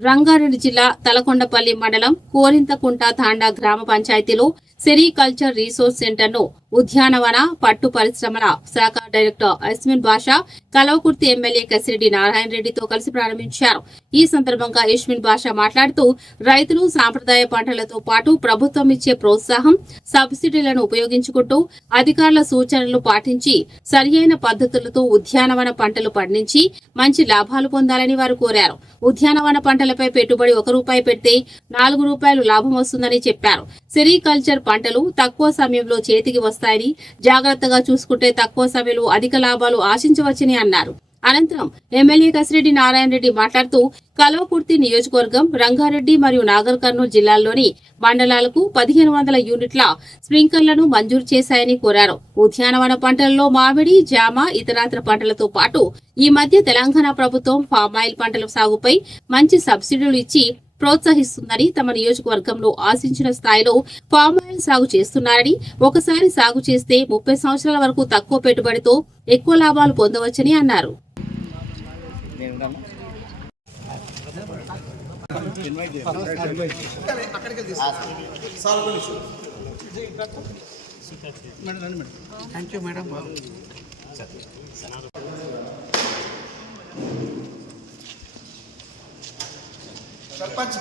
రంగారెడ్డి జిల్లా తలకొండపల్లి మండలం కోరింతకుంట తాండా గ్రామ పంచాయతీలో సెరికల్చర్ రీసోర్స్ సెంటర్ ను ఉద్యానవన పట్టు పరిశ్రమల శాఖ డైరెక్టర్ యస్మిన్ బాషా కలవకుర్తి ఎమ్మెల్యే కసిరెడ్డి నారాయణ రెడ్డితో కలిసి ప్రారంభించారు. ఈ సందర్భంగా యస్మిన్ బాషా మాట్లాడుతూ రైతులు సాంప్రదాయ పంటలతో పాటు ప్రభుత్వం ఇచ్చే ప్రోత్సాహం సబ్సిడీలను ఉపయోగించుకుంటూ అధికారుల సూచనలు పాటించి సరియైన పద్ధతులతో ఉద్యానవన పంటలు పండించి మంచి లాభాలు పొందాలని వారు కోరారు. ఉద్యానవన పంటలపై పెట్టుబడి ₹1 పెడితే ₹4 లాభం వస్తుందని చెప్పారు. సెరికల్చర్ పంటలు తక్కువ సమయంలో చేతికి వస్తాయని, జాగ్రత్తగా చూసుకుంటే తక్కువ సమయంలో అధిక లాభాలు ఆశించవచ్చని అన్నారు. అనంతరం ఎమ్మెల్యే కసిరెడ్డి నారాయణ రెడ్డి మాట్లాడుతూ కల్వకుర్తి నియోజకవర్గం, రంగారెడ్డి మరియు నాగర్ కర్నూలు జిల్లాల్లోని మండలాలకు 1500 యూనిట్ల స్ప్రింక్లర్లను మంజూరు చేశాయని కోరారు. ఉద్యానవన పంటలలో మామిడి, జామ, ఇతరాతర పంటలతో పాటు ఈ మధ్య తెలంగాణ ప్రభుత్వం పామాయిల్ పంటల సాగుపై మంచి సబ్సిడీలు ఇచ్చి ప్రోత్సహిస్తుందని, తమ నియోజకవర్గంలో ఆశించిన స్థాయిలో పామాయిల్ సాగు చేస్తున్నారని, ఒకసారి సాగు చేస్తే 30 సంవత్సరాల వరకు తక్కువ పెట్టుబడితో ఎక్కువ లాభాలు పొందవచ్చని అన్నారు. सरपंच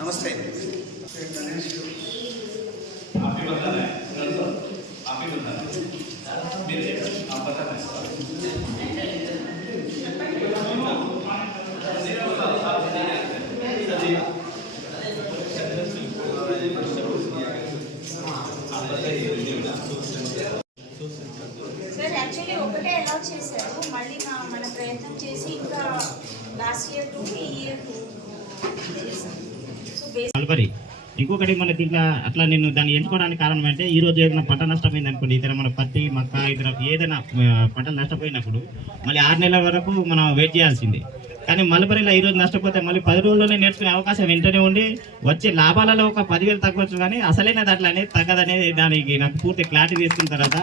नमस्ते सर एक्चुअली ఒకటే అలౌ చేశారు మళ్ళీ మన ప్రయత్నం చేసి ఇంకా లాస్ట్ ఇయర్ టు ఈ ఇయర్ టు మల్బరీ ఇంకొకటి మన దీంట్లో అట్లా నేను దాన్ని ఎంచుకోవడానికి కారణం అంటే ఈ రోజు ఏదైనా పంట నష్టపోయింది అనుకోండి, ఇతర మన పత్తి, మక్క, ఇతర ఏదైనా పంటలు నష్టపోయినప్పుడు మళ్ళీ 6 నెలల వరకు మనం వెయిట్ చేయాల్సిందే. కానీ మల్బరీలో ఈ రోజు నష్టపోతే మళ్ళీ 10 రోజుల్లోనే నేర్చుకునే అవకాశం వెంటనే ఉండి వచ్చే లాభాలలో ఒక 10,000 తగ్గవచ్చు, కానీ అసలైన దాంట్లో అనేది తగ్గదనేది దానికి నాకు పూర్తి క్లారిటీ తీసుకున్న తర్వాత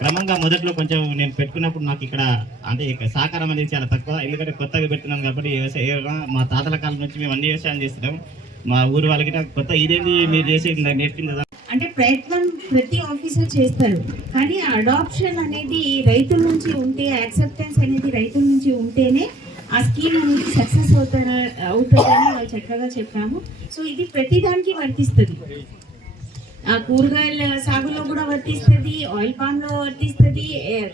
క్రమంగా మొదట్లో కొంచెం నేను పెట్టుకున్నప్పుడు నాకు ఇక్కడ అంటే సహకారం అనేది చాలా తక్కువ, ఎందుకంటే కొత్తగా పెట్టుకున్నాం కాబట్టి మా తాతల కాలం నుంచి మేము అన్ని వ్యవసాయం చేస్తున్నాం. మా ఊరు వాళ్ళకి కొత్త ఇదేంటి మీరు చేసి నేర్పిందా అంటే ప్రయత్నం ప్రతి ఆఫీసర్ చేస్తారు, కానీ అడాప్షన్ అనేది రైతుల నుంచి ఉంటే, యాక్సెప్టెన్స్ అనేది రైతుల నుంచి ఉంటేనే ఆ స్కీమ్ అనేది సక్సెస్ అవుతుందని వాళ్ళు చక్కగా చెప్పాము. సో ఇది ప్రతి దానికి వర్తిస్తుంది, ఆ కూరగాయల సాగులో కూడా వర్తిస్తుంది, ఆయిల్ పామ్లో వర్తిస్తుంది.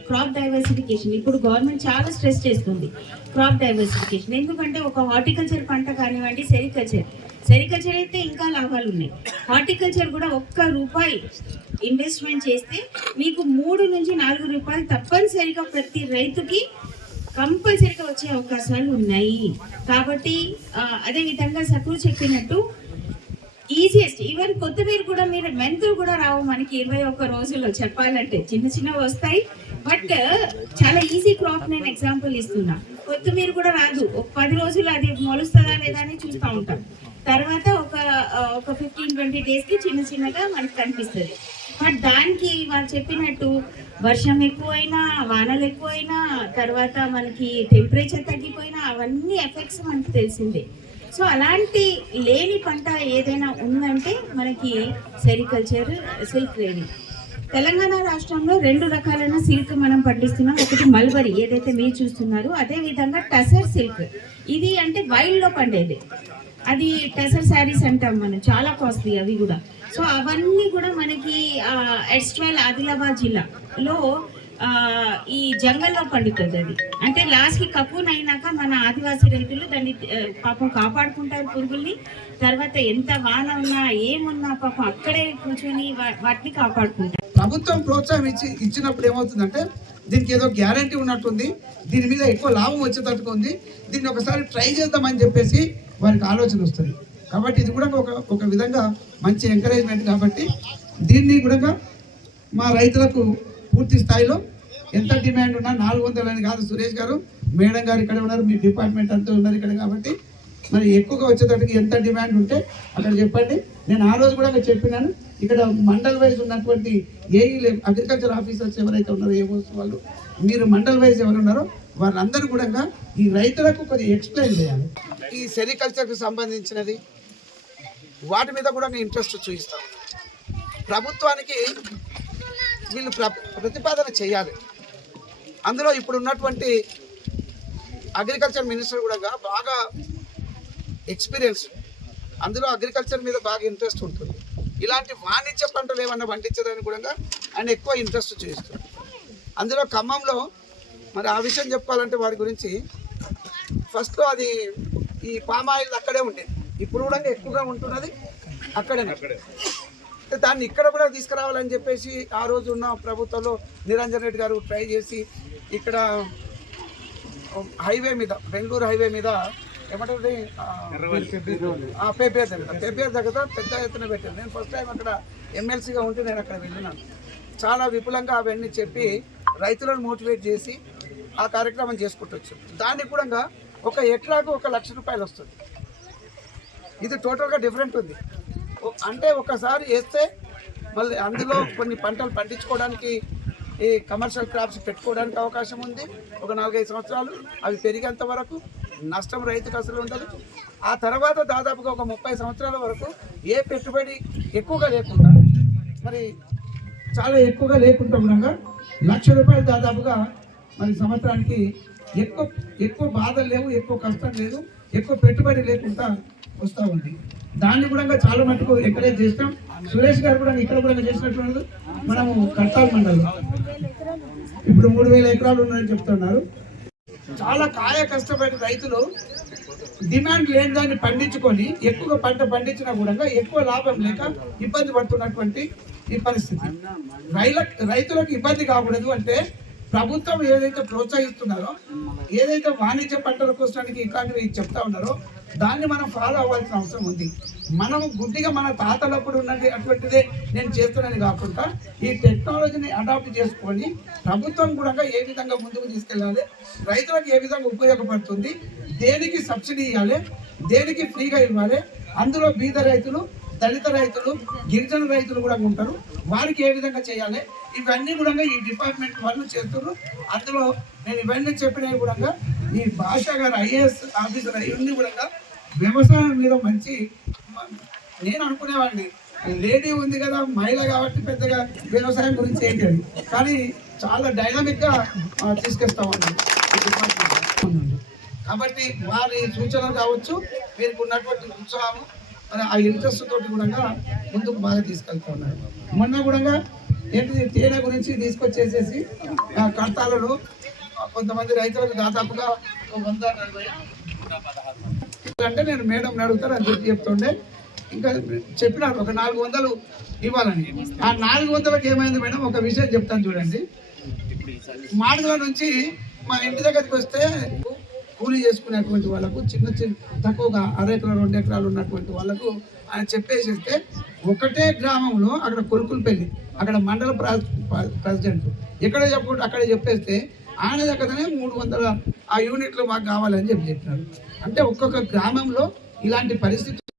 క్రాప్ డైవర్సిఫికేషన్ ఇప్పుడు గవర్నమెంట్ చాలా స్ట్రెస్ చేస్తుంది క్రాప్ డైవర్సిఫికేషన్, ఎందుకంటే ఒక హార్టికల్చర్ పంట కానివ్వండి, సెరికల్చర్ అయితే ఇంకా లాభాలు ఉన్నాయి. హార్టికల్చర్ కూడా ₹1 ఇన్వెస్ట్మెంట్ చేస్తే మీకు ₹3 నుంచి ₹4 తప్పనిసరిగా ప్రతి రైతుకి కంపల్సరిగా వచ్చే అవకాశాలు ఉన్నాయి. కాబట్టి అదేవిధంగా సక్రు చెప్పినట్టు ఈజియెస్ట్ ఈవెన్ కొత్తిమీర కూడా, మీరు మెంతులు కూడా రావు మనకి 21 రోజుల్లో చెప్పాలంటే, చిన్నవి వస్తాయి, బట్ చాలా ఈజీ క్రాప్. నేను ఎగ్జాంపుల్ ఇస్తున్నా, కొత్తిమీర కూడా రాదు, ఒక 10 రోజులు అది మొలుస్తుందా లేదా అని చూస్తూ ఉంటాం. తర్వాత ఒక 15-20 డేస్కి చిన్నగా మనకి కనిపిస్తుంది. బట్ దానికి వాళ్ళు చెప్పినట్టు వర్షం ఎక్కువైనా, వానలు ఎక్కువైనా, తర్వాత మనకి టెంపరేచర్ తగ్గిపోయినా అవన్నీ ఎఫెక్ట్స్ మనకి తెలిసిందే. సో అలాంటి లేని పంట ఏదైనా ఉందంటే మనకి సెరికల్చర్, సిల్క్ ట్రేడింగ్. తెలంగాణ రాష్ట్రంలో 2 రకాలైన సిల్క్ మనం పండిస్తున్నాం. ఒకటి మల్బరీ ఏదైతే మీరు చూస్తున్నారు, అదేవిధంగా టసర్ సిల్క్, ఇది అంటే వైల్డ్లో పండేది, అది టసర్ శారీస్ అంటాం మనం, చాలా కాస్ట్లీ అవి కూడా. సో అవన్నీ కూడా మనకి ఎస్ట్వల్ ఆదిలాబాద్ జిల్లాలో ఈ జంగల్లో పండుతుంది. అది అంటే లాస్ట్కి కపూన్ అయినాక మన ఆదివాసీ రైతులు దాన్ని పాపం కాపాడుకుంటారు పురుగుల్ని. తర్వాత ఎంత వాన ఉన్నా ఏమున్నా పాపం అక్కడే కూర్చొని వాటిని కాపాడుకుంటారు. ప్రభుత్వం ప్రోత్సాహం ఇచ్చినప్పుడు ఏమవుతుందంటే దీనికి ఏదో గ్యారంటీ ఉన్నట్టుంది, దీని మీద ఎక్కువ లాభం వచ్చేటట్టుగా ఉంది, దీన్ని ఒకసారి ట్రై చేద్దామని చెప్పేసి వారికి ఆలోచన వస్తుంది. కాబట్టి ఇది కూడా ఒక విధంగా మంచి ఎంకరేజ్మెంట్. కాబట్టి దీన్ని కూడా మా రైతులకు పూర్తి స్థాయిలో ఎంత డిమాండ్ ఉన్నా 400 అని కాదు, సురేష్ గారు మేడం గారు ఇక్కడ ఉన్నారు, మీ డిపార్ట్మెంట్ అంతా ఉన్నారు ఇక్కడ. కాబట్టి మరి ఎక్కువగా వచ్చేటట్టుకి ఎంత డిమాండ్ ఉంటే అక్కడ చెప్పండి. నేను ఆ రోజు కూడా చెప్పినాను, ఇక్కడ మండల్ వైజ్ ఉన్నటువంటి ఏఈ అగ్రికల్చర్ ఆఫీసర్స్ ఎవరైతే ఉన్నారో ఏఓస్ వాళ్ళు, మీరు మండల్ వైజ్ ఎవరు ఉన్నారో వాళ్ళందరూ కూడా ఈ రైతులకు కొద్దిగా ఎక్స్ప్లెయిన్ చేయాలి. ఈ సెరికల్చర్కి సంబంధించినది వాటి మీద కూడా నేను ఇంట్రెస్ట్ చూపిస్తాను. ప్రభుత్వానికి వీళ్ళు ప్రతిపాదన చేయాలి. అందులో ఇప్పుడు ఉన్నటువంటి అగ్రికల్చర్ మినిస్టర్ కూడా బాగా ఎక్స్పీరియన్స్, అందులో అగ్రికల్చర్ మీద బాగా ఇంట్రెస్ట్ ఉంటుంది. ఇలాంటి వాణిజ్య పంటలు ఏమన్నా పండించడానికి కూడా ఆయన ఎక్కువ ఇంట్రెస్ట్ చూపిస్తారు. అందులో ఖమ్మంలో మరి ఆ విషయం చెప్పుకోవాలంటే వారి గురించి, ఫస్ట్లో అది ఈ పామాయిల్ అక్కడే ఉండేది, ఇప్పుడు కూడా ఎక్కువగా ఉంటున్నది అక్కడే. దాన్ని ఇక్కడ కూడా తీసుకురావాలని చెప్పేసి ఆ రోజు ఉన్న ప్రభుత్వంలో నిరంజన్ రెడ్డి గారు ట్రై చేసి ఇక్కడ హైవే మీద, బెంగళూరు హైవే మీద ఏమంటుంది పేపేర్ దగ్గర పెద్ద ఎత్తున పెట్టాను. నేను ఫస్ట్ టైం అక్కడ ఎమ్మెల్సీగా ఉంటే నేను అక్కడ వెళ్ళినాను. చాలా విపులంగా అవన్నీ చెప్పి రైతులను మోటివేట్ చేసి ఆ కార్యక్రమం చేసుకుంటూ వచ్చాం. దానికి కూడా ఒక ఎకరాకు 1 లక్ష రూపాయలు వస్తుంది. ఇది టోటల్గా డిఫరెంట్ ఉంది. అంటే ఒకసారి వేస్తే మళ్ళీ అందులో కొన్ని పంటలు పండించుకోవడానికి, ఈ కమర్షియల్ క్రాప్స్ పెట్టుకోవడానికి అవకాశం ఉంది. ఒక 4-5 సంవత్సరాలు అవి పెరిగేంత వరకు నష్టం రైతుకు అసలు ఉండదు. ఆ తర్వాత దాదాపుగా ఒక 30 సంవత్సరాల వరకు ఏ పెట్టుబడి ఎక్కువగా లేకుండా, మరి చాలా ఎక్కువగా లేకుండా ఉండగా 1 లక్ష రూపాయలు దాదాపుగా మరి సంవత్సరానికి ఎక్కువ బాధలు లేవు, ఎక్కువ కష్టం లేదు, ఎక్కువ పెట్టుబడి లేకుండా వస్తూ ఉంది. దాన్ని కూడా చాలా మటుకు ఎంకరేజ్ చేస్తాం. సురేష్ గారు కూడా ఇక్కడ కూడా చేసినట్టు మనము కట్టాల మండలం ఇప్పుడు 3000 ఎకరాలు ఉన్నాయని చెప్తున్నారు. చాలా కాయ కష్టపడి రైతులు డిమాండ్ లేని దాన్ని పండించుకొని ఎక్కువ పంట పండించినా కూడా ఎక్కువ లాభం లేక ఇబ్బంది పడుతున్నటువంటి ఈ పరిస్థితి. రైతులకు ఇబ్బంది కాకూడదు అంటే ప్రభుత్వం ఏదైతే ప్రోత్సహిస్తున్నారో, ఏదైతే వాణిజ్య పంటల కోసానికి ఇట్లాంటివి చెప్తా ఉన్నారో దాన్ని మనం ఫాలో అవ్వాల్సిన అవసరం ఉంది. మనం గుడ్డిగా మన తాతలప్పుడు ఉన్నది అటువంటిదే నేను చేస్తున్నాను కాకుండా ఈ టెక్నాలజీని అడాప్ట్ చేసుకొని ప్రభుత్వం కూడా ఏ విధంగా ముందుకు తీసుకెళ్ళాలి, రైతులకు ఏ విధంగా ఉపయోగపడుతుంది, దేనికి సబ్సిడీ ఇవ్వాలి, దేనికి ఫ్రీగా ఇవ్వాలి, అందులో బీద రైతులు, దళిత రైతులు, గిరిజన రైతులు కూడా ఉంటారు, వారికి ఏ విధంగా చేయాలి, ఇవన్నీ కూడా ఈ డిపార్ట్మెంట్ వాళ్ళు చేస్తున్నారు. అందులో నేను ఇవన్నీ చెప్పినవి కూడా ఈ భాష గారు ఐఏఎస్ ఆఫీసర్ ఇవన్నీ కూడా వ్యవసాయం మీద మంచి, నేను అనుకునేవాడిని లేడీ ఉంది కదా, మహిళ కాబట్టి పెద్దగా వ్యవసాయం గురించి ఏంటది, కానీ చాలా డైనమిక్గా తీసుకొస్తామండి ఈ డిపార్ట్మెంట్. కాబట్టి వారి సూచనలు కావచ్చు, వీరికి ఉన్నటువంటి ఉత్సాహం, ఆ ఇంట్రెస్ట్ తోటి కూడా ముందుకు బాగా తీసుకెళ్తా ఉన్నారు. మొన్న కూడా ఏంటి తేనె గురించి తీసుకొచ్చేసేసి కడతాలలో కొంతమంది రైతులకు దాదాపుగా 140 అంటే నేను మేడం అడుగుతారు అని చెప్పి చెప్తుండే, ఇంకా చెప్పినారు ఒక 400 ఇవ్వాలని. ఆ 400కి ఏమైంది మేడం, ఒక విషయం చెప్తాను చూడండి. మాడుగుల నుంచి మా ఇంటి దగ్గరికి వస్తే కూలీ చేసుకునేటువంటి వాళ్ళకు చిన్న తక్కువగా 1/2 ఎకరా 2 ఎకరాలు ఉన్నటువంటి వాళ్ళకు ఆయన చెప్పేసేస్తే ఒకటే గ్రామంలో అక్కడ కొలుకులపల్లి, అక్కడ మండల ప్రెసిడెంట్ ఎక్కడ చెప్పుకుంటే అక్కడే చెప్పేస్తే ఆయన దగ్గరనే 300 ఆ యూనిట్లు మాకు కావాలని చెప్పినారు. అంటే ఒక్కొక్క గ్రామంలో ఇలాంటి పరిస్థితి